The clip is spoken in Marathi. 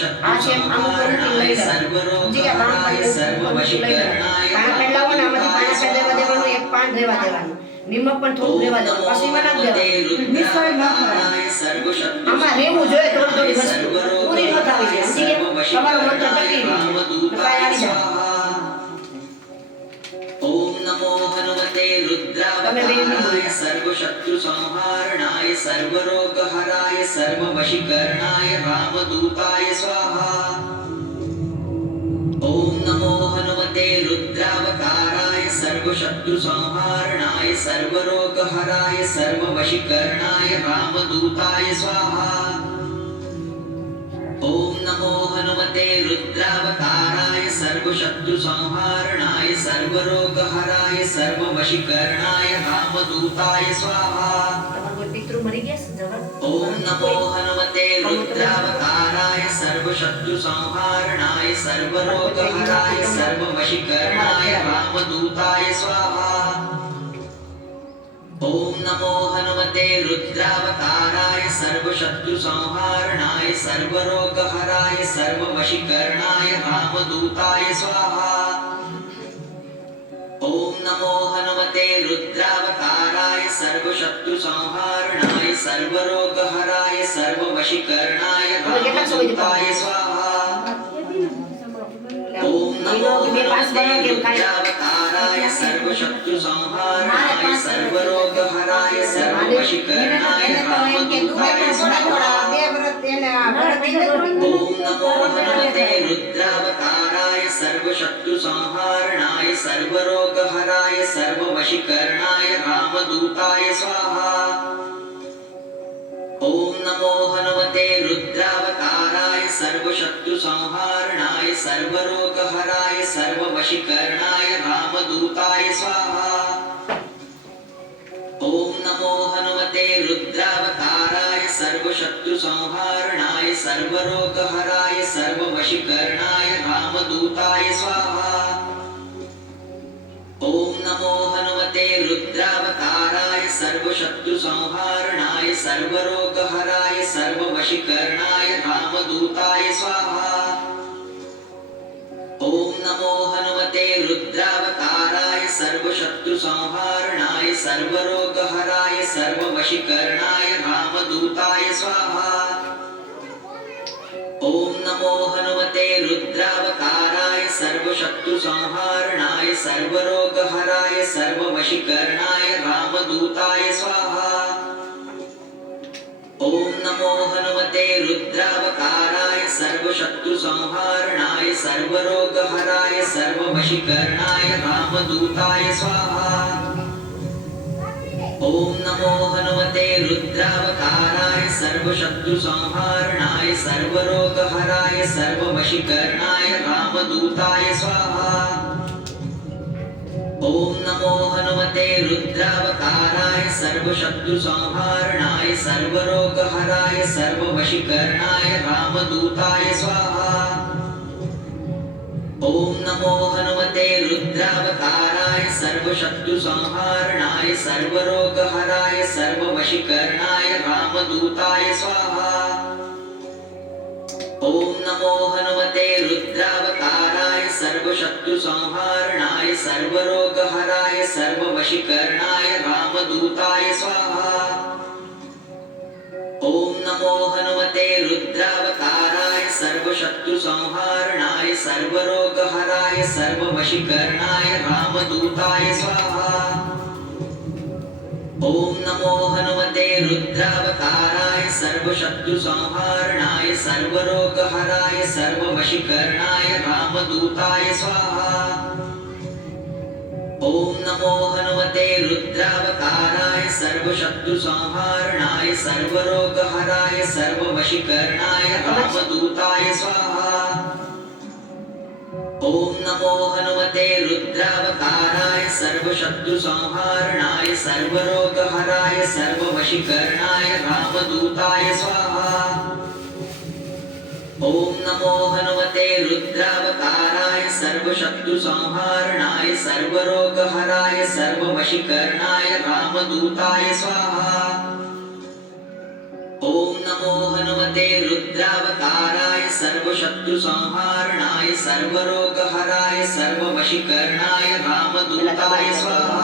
सर्वशत्रुसंहारणाय सर्वरोगहराय निमक पण थोडं रेवा देवा अशी मनात देवा निसळ न आम्हा रे मुझे थोडी थोडी वस्तू पुरी न थावी છે તમારો મંત્ર ટકી काय આવી जा ओम नमो हनुमते रुद्रावताराय सर्वशत्रुसंहारणाय सर्वरोगहराय सर्ववशीकरणाय रामदूताय स्वाहा। ओम नमो हनुमते रुद्रावताराय सर्वशत्रुसंहारणाय सर्वरोगहराय सर्ववशीकरणाय रामदूताय स्वाहा। ओम नमो हनुमते रुद्रावताराय सर्वशत्रुसंहारणाय सर्वरोगहराय सर्ववशीकरणाय रामदूताय स्वाहा। ओम नमो हनुमते रुद्रावताराय सर्वशत्रुसंहारणाय सर्वरोगहराय सर्ववशीकरणाय रामदूताय स्वाहा। ओम नमो हनुमते रुद्रावताराय सर्वशत्रुसंहारणाय सर्वरोगहराय सर्ववशीकरणाय रामदूताय स्वाहा। ओम नमो हनुमते रुद्रावताराय सर्वशत्रुसंहारणाय सर्वरोगहराय सर्ववशीकरणाय रामदूताय स्वाहा। ओम नमो हनुमते रुद्रावताराय सर्वशत्रुसंहारणाय सर्वरोगहराय सर्ववशीकरणाय रामदूताय स्वाहा। ओम नमो हनुमते रुद्रावताराय सर्वशत्रुसंहारणाय सर्वरोगहराय सर्ववशीकरणाय रामदूताय स्वाहा। ओम नमो हनुमते रुद्रावताराय सर्वशत्रुसंहारणाय सर्वरोगहराय सर्ववशीकरणाय रामदूताय स्वाहा। ओम नमो हनुमते रुद्रावताराय सर्वशत्रुसंहारणाय सर्वरोगहराय सर्ववशीकरणाय रामदूताय स्वाहा। ओम नमो हनुमते रुद्रावताराय सर्वशत्रुसंहारणाय सर्वरोगहराय सर्ववशीकरणाय रामदूताय स्वाहा। ओम नमो हनुमते रुद्रावताराय सर्वशत्रुसंहारणाय सर्वरोगहराय सर्ववशीकरणाय रामदूताय स्वाहा। ओम नमो हनुमते रुद्रावताराय सर्वशत्रुसंहारणाय सर्वरोगहराय सर्ववशीकरणाय रामदूताय स्वाहा। ओम नमो हनुमते रुद्रावताराय सर्वशत्रुसंहारणाय सर्वरोगहराय सर्ववशीकरणाय रामदूताय स्वाहा। ओम नमो हनुमते रुद्रावताराय सर्वशत्रुसंहारणाय सर्वरोगहराय सर्ववशीकरणाय रामदूताय स्वाहा। ओम नमो हनुमते रुद्रावताराय सर्वशत्रुसंहारणाय सर्वरोगहराय सर्ववशीकरणाय रामदूताय स्वाहा। ओम नमो हनुमते रुद्रावताराय सर्वशत्रुसंहारणाय सर्वरोगहराय सर्ववशीकरणाय रामदूताय स्वाहा। ओम नमो हनुमते रुद्रावताराय सर्वशत्रुसंहारणाय सर्वरोगहराय सर्ववशीकरणाय रामदूताय स्वाहा। ओम नमो हनुमते रुद्रावताराय सर्वशत्रुसंहारणाय सर्वरोगहराय सर्ववशीकरणाय रामदूताय स्वाहा। ओम नमो हनुमते रुद्रावताराय सर्वशत्रुसंहारणाय सर्वरोगहराय सर्ववशीकरणाय रामदूताय स्वाहा। ओम नमो हनुमते रुद्रावताराय सर्वशत्रुसंहारणाय सर्वरोगहराय सर्ववशीकरणाय रामदूताय स्वाहा। ओम नमो हनुमते रुद्रावताराय सर्वशत्रुसंहारणाय सर्वरोगहराय सर्ववशीकरणाय रामदूताय स्वाहा। ओम नमो हनुमते रुद्रावताराय सर्वशत्रुसंहारणाय सर्वरोगहराय सर्ववशीकरणाय रामदूताय स्वाहा। ओम नमो हनुमते रुद्रावताराय सर्वशत्रुसंहारणाय सर्वरोगहराय सर्ववशीकरणाय रामदूताय स्वाहा